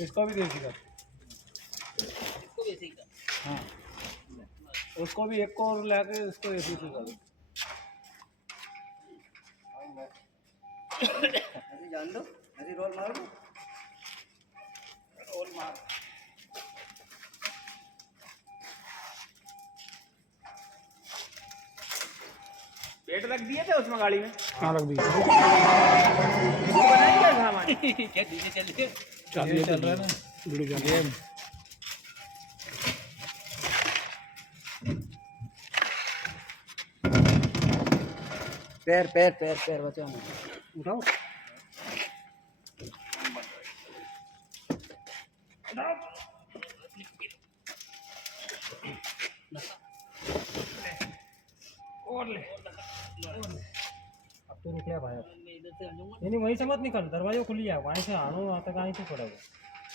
इसको भी देसी कर। इसको भी ऐसे ही कर। हाँ, उसको भी एक को और लाके इसको ऐसे ही कर। ऐसे जान दो, ऐसे रोल मार दो। रोल मार। पेट रख दिए थे उसमें गाड़ी में? हाँ रख दिया। बनाया क्या सामान? क्या धीरे चलिए? चल रहा है ना वीडियो चल रहा है। पैर पैर पैर पैर बचाओ, उठाओ। और ले। अब तो रुक गया भाई। नहीं वहीं से मत निकल, दरवाजा खुल गया, वहीं से आनो तक आई तो पड़ेगा।